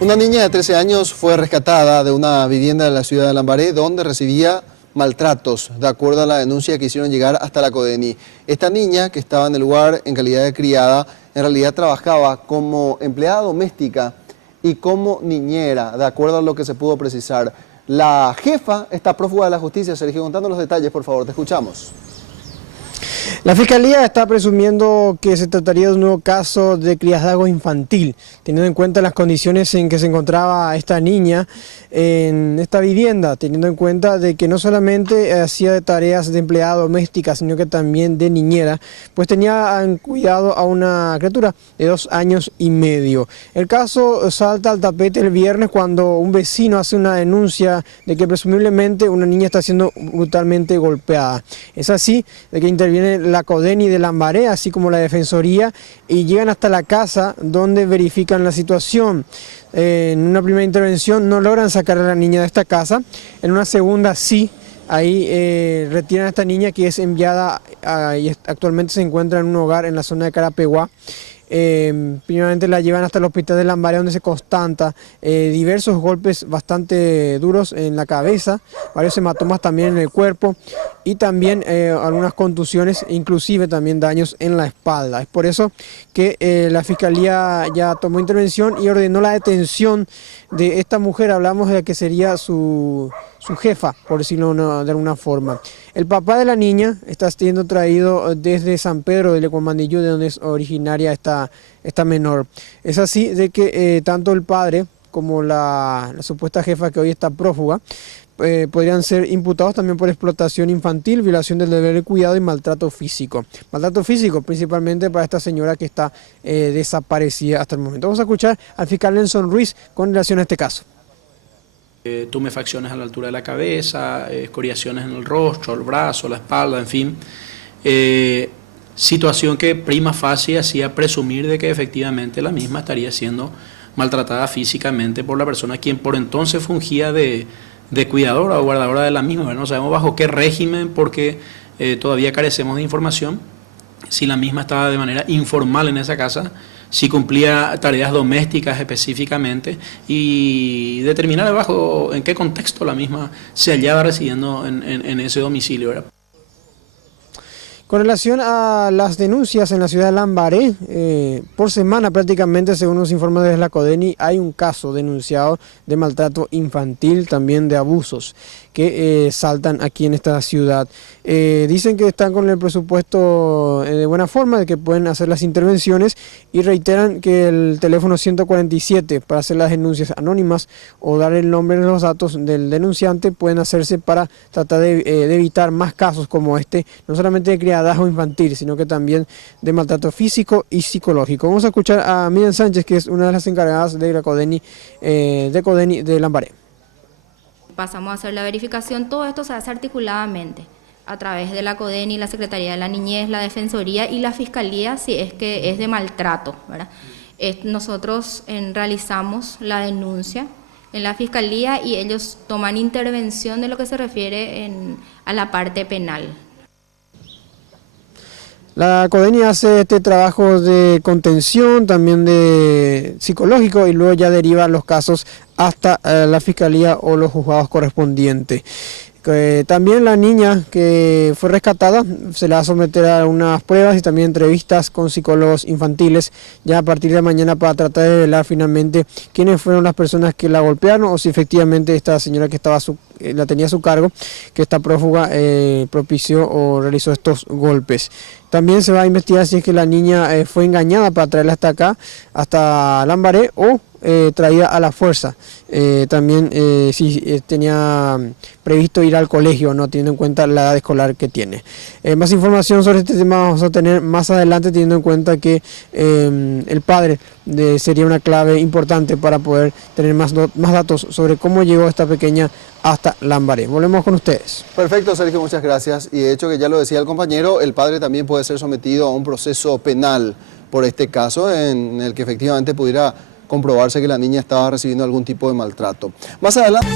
Una niña de 13 años fue rescatada de una vivienda de la ciudad de Lambaré donde recibía maltratos, de acuerdo a la denuncia que hicieron llegar hasta la CODENI. Esta niña, que estaba en el lugar en calidad de criada, en realidad trabajaba como empleada doméstica y como niñera, de acuerdo a lo que se pudo precisar. La jefa está prófuga de la justicia. Sergio, contando los detalles, por favor, te escuchamos. La Fiscalía está presumiendo que se trataría de un nuevo caso de criazgo infantil, teniendo en cuenta las condiciones en que se encontraba esta niña en esta vivienda, teniendo en cuenta de que no solamente hacía tareas de empleada doméstica, sino que también de niñera, pues tenía en cuidado a una criatura de 2 años y medio. El caso salta al tapete el viernes cuando un vecino hace una denuncia de que presumiblemente una niña está siendo brutalmente golpeada. Es así de que interviene la CODENI de Lambaré, así como la Defensoría, y llegan hasta la casa donde verifican la situación. En una primera intervención no logran sacar a la niña de esta casa, en una segunda sí, ahí retiran a esta niña, que es enviada y actualmente se encuentra en un hogar en la zona de Carapeguá. Primeramente la llevan hasta el hospital de Lambaré, donde se constata diversos golpes bastante duros en la cabeza, varios hematomas también en el cuerpo y también algunas contusiones, inclusive también daños en la espalda. Es por eso que la Fiscalía ya tomó intervención y ordenó la detención de esta mujer. Hablamos de que sería su jefa, por decirlo de alguna forma. El papá de la niña está siendo traído desde San Pedro de Lecuamandillú, de donde es originaria esta menor. Es así de que tanto el padre como la supuesta jefa, que hoy está prófuga, podrían ser imputados también por explotación infantil, violación del deber de cuidado y maltrato físico. Maltrato físico principalmente para esta señora que está desaparecida hasta el momento. Vamos a escuchar al fiscal Nelson Ruiz con relación a este caso. Tumefacciones a la altura de la cabeza, escoriaciones en el rostro, el brazo, la espalda, en fin. Situación que prima facie hacía presumir de que efectivamente la misma estaría siendo maltratada físicamente por la persona quien por entonces fungía de cuidadora o guardadora de la misma. No sabemos bajo qué régimen, porque todavía carecemos de información si la misma estaba de manera informal en esa casa, si cumplía tareas domésticas específicamente, y determinar en qué contexto la misma se hallaba residiendo en ese domicilio, ¿verdad? Con relación a las denuncias en la ciudad de Lambaré, por semana prácticamente, según nos informa desde la CODENI, hay un caso denunciado de maltrato infantil, también de abusos, que saltan aquí en esta ciudad. Dicen que están con el presupuesto de buena forma, de que pueden hacer las intervenciones, y reiteran que el teléfono 147 para hacer las denuncias anónimas o dar el nombre y los datos del denunciante pueden hacerse para tratar de evitar más casos como este, no solamente de criadazgo infantil, sino que también de maltrato físico y psicológico. Vamos a escuchar a Miriam Sánchez, que es una de las encargadas de la CODENI de Lambaré. Pasamos a hacer la verificación. Todo esto se hace articuladamente a través de la CODENI, la Secretaría de la Niñez, la Defensoría y la Fiscalía, si es que es de maltrato, ¿verdad? Nosotros realizamos la denuncia en la Fiscalía y ellos toman intervención de lo que se refiere a la parte penal. La CODENI hace este trabajo de contención, también de psicológico, y luego ya deriva los casos hasta la Fiscalía o los juzgados correspondientes. También la niña que fue rescatada se le va a someter a unas pruebas y también entrevistas con psicólogos infantiles ya a partir de mañana, para tratar de revelar finalmente quiénes fueron las personas que la golpearon, o si efectivamente esta señora que la tenía a su cargo, que está prófuga, propició o realizó estos golpes. También se va a investigar si es que la niña fue engañada para traerla hasta acá, hasta Lambaré, o traída a la fuerza. También si tenía previsto ir al colegio, no teniendo en cuenta la edad escolar que tiene. Más información sobre este tema vamos a tener más adelante, teniendo en cuenta que el padre sería una clave importante para poder tener más datos sobre cómo llegó esta pequeña hasta Lambaré. Volvemos con ustedes. Perfecto, Sergio, muchas gracias. Y de hecho, que ya lo decía el compañero, el padre también puede ser sometido a un proceso penal por este caso, en el que efectivamente pudiera comprobarse que la niña estaba recibiendo algún tipo de maltrato. Más adelante...